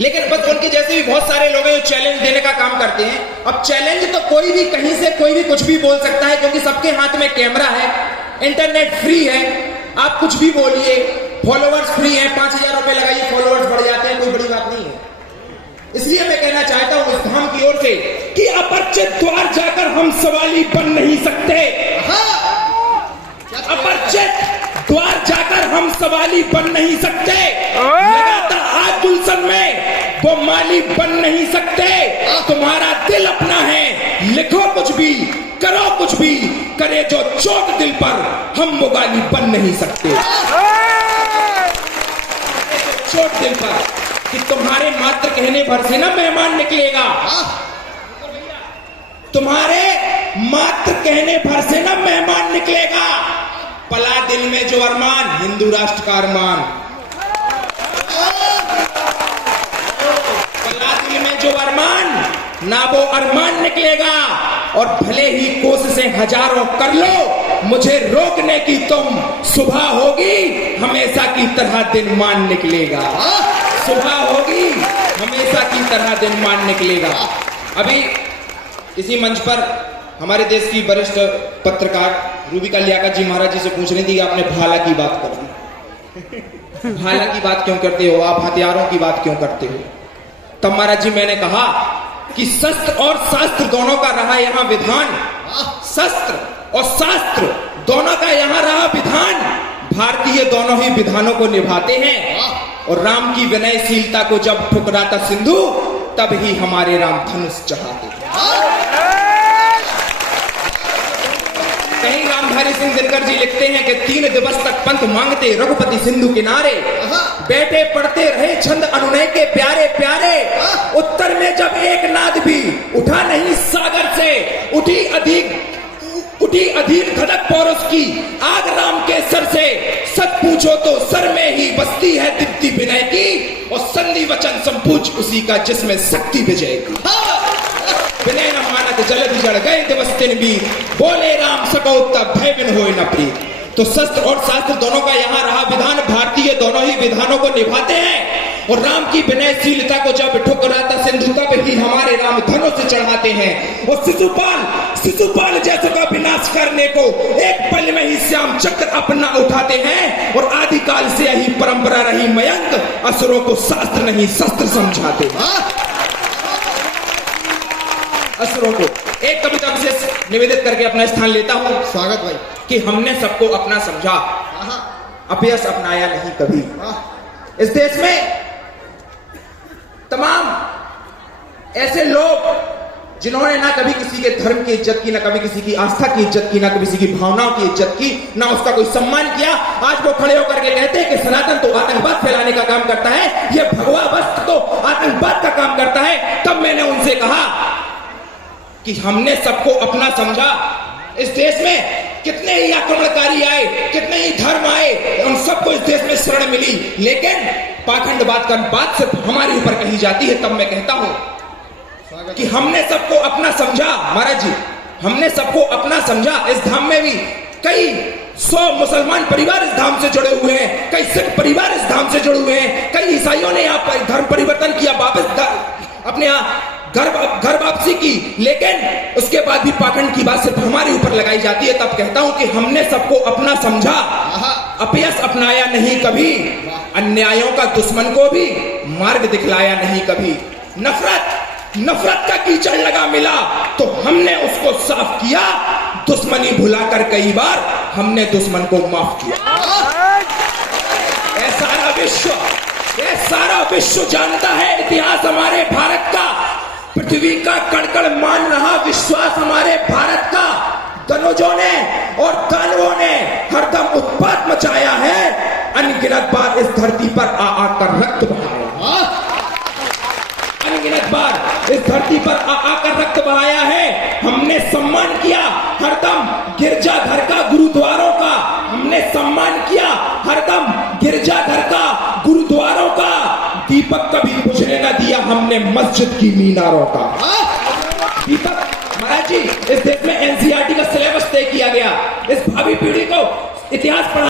लेकिन बस उनके जैसे भी बहुत सारे लोग हैं जो चैलेंज देने का काम करते हैं। अब चैलेंज तो कोई भी कहीं से कोई भी कुछ भी बोल सकता है, क्योंकि सबके हाथ में कैमरा है, इंटरनेट फ्री है, आप कुछ भी बोलिए, फॉलोअर्स फ्री है, 5,000 रुपए लगाइए, फॉलोअर्स बढ़ जाते हैं, कोई बड़ी बात नहीं है। इसलिए मैं कहना चाहता हूं इस धाम की ओर से कि अपरिचित द्वार जाकर हम सवाली बन नहीं सकते। अपरिचित द्वार जाकर हम सवाली बन नहीं सकते। लगातार आज गुलशन में वो माली बन नहीं सकते। तुम्हारा दिल अपना है, लिखो कुछ भी, करो कुछ भी, करे जो चोट दिल पर, हम मुगाली बन नहीं सकते। चोट दिल पर कि तुम्हारे मात्र कहने भर से ना मेहमान निकलेगा, तुम्हारे मात्र कहने भर से ना मेहमान निकलेगा। पला दिल में जो अरमान, हिंदू राष्ट्र का अरमान, पला दिल में जो अरमान, ना वो अरमान निकलेगा। और भले ही कोशिशें हजारों कर लो, मुझे रोकने की तुम सुबह होगी, हमेशा की तरह दिन मान निकलेगा। सुबह होगी, हमेशा की तरह दिन मान निकलेगा। अभी इसी मंच पर हमारे देश की वरिष्ठ पत्रकार रूबिका लियाकत जी महाराज जी से पूछ रही थी कि आपने भाला की बात कर दी, भाला की बात क्यों करते हो आप, हथियारों की बात क्यों करते हो? तब महाराज जी मैंने कहा कि शस्त्र और शास्त्र दोनों का रहा यहाँ विधान, शस्त्र और शास्त्र दोनों का यहाँ रहा विधान। भारतीय दोनों ही विधानों को निभाते हैं। और राम की विनयशीलता को जब ठुकराता सिंधु, तब ही हमारे राम धनुष चढ़ाते। कहीं रामधारी सिंह दिनकर जी लिखते हैं कि 3 दिवस तक पंथ मांगते रघुपति सिंधु किनारे, बैठे पढ़ते रहे छंद अनुनय के प्यारे प्यारे। उत्तर में जब एक नाद भी उठा नहीं सागर से, उठी अधीर धड़क पौरुष की आग राम के सर से। सच पूछो तो सर में ही बसती है दीप्ति विनय की, और संधि वचन संपूज उसी का जिसमें शक्ति विजय की। विनय न मानत जलद जड़ गए दिवस दिन भी, बोले राम सको तब भय बिन होए न प्रीत। तो शस्त्र और शास्त्र दोनों का यहाँ रहा विधान। भारतीय दोनों ही विधानों को निभाते हैं। और राम की विनयशीलता को जब ठुकराता सिंधु, तब ही हमारे राम धनुष चढ़ाते हैं। और शिशुपाल जैसों का विनाश करने को एक पल में ही श्याम चक्र अपना उठाते हैं। और आदिकाल से यही परंपरा रही मयंक, असुरों को शास्त्र नहीं शस्त्र समझाते। असुरों को एक कविता विशेष निवेदित करके अपना स्थान लेता हूं। स्वागत भाई। कि हमने सबको अपना समझा, अपयश अपनाया नहीं कभी। इस देश में तमाम ऐसे लोग जिन्होंने ना कभी किसी के धर्म की इज्जत की, ना कभी किसी की आस्था की इज्जत की, ना कभी किसी की भावनाओं की इज्जत की, ना उसका कोई सम्मान किया, आज वो खड़े होकर के कहते हैं कि सनातन तो आतंकवाद फैलाने का काम करता है, ये भगवा वस्त्र तो आतंकवाद का काम करता है। तब मैंने उनसे कहा कि हमने सबको अपना समझा। इस देश में कितने ही आक्रमणकारी आए, कितने ही धर्म आए, उन सबको इस देश में शरण मिली, लेकिन पाखंडवाद का बात सिर्फ हमारे ऊपर कही जाती है। तब मैं कहता हूं कि हमने सबको अपना समझा। महाराज जी, हमने सबको अपना समझा। इस धाम में भी कई 100 मुसलमान परिवार इस धाम से जुड़े हुए हैं, कई सिख परिवार इस धाम से जुड़े हुए हैं, कई ईसाइयों ने यहाँ पर धर्म परिवर्तन किया, वापस अपने यहाँ घर वापसी की, लेकिन उसके बाद भी पाखंड की बात सिर्फ हमारे ऊपर लगाई जाती है। तब कहता हूं कि हमने सबको अपना समझा, अपयश अपनाया नहीं कभी, अन्यायों का दुश्मन को भी मार्ग दिखलाया नहीं कभी। नफरत का कीचड़ लगा मिला तो हमने उसको साफ किया, दुश्मनी भुलाकर कई बार हमने दुश्मन को माफ किया। ये सारा विश्व जानता है इतिहास हमारे भारत का। पृथ्वी का कण मान रहा विश्वास हमारे भारत का। धनुजों ने और दानवों ने हरदम उत्पात मचाया है, अनगिनत बार इस धरती पर आकर रक्त बहाया। अनगिनत बार इस धरती पर आकर रक्त बहाया है। हमने सम्मान किया हरदम गिरजाघर का, गुरुद्वारों का। हमने सम्मान किया हरदम गिरजाघर का, गुरुद्वारों का। दीपक कभी बुझने न दिया हमने मस्जिद की मीनारों का। दीपक महाराज जी, इस देश में एनसीईआरटी का सिलेबस तय किया गया। इस भावी पीढ़ी को इतिहास पढ़ा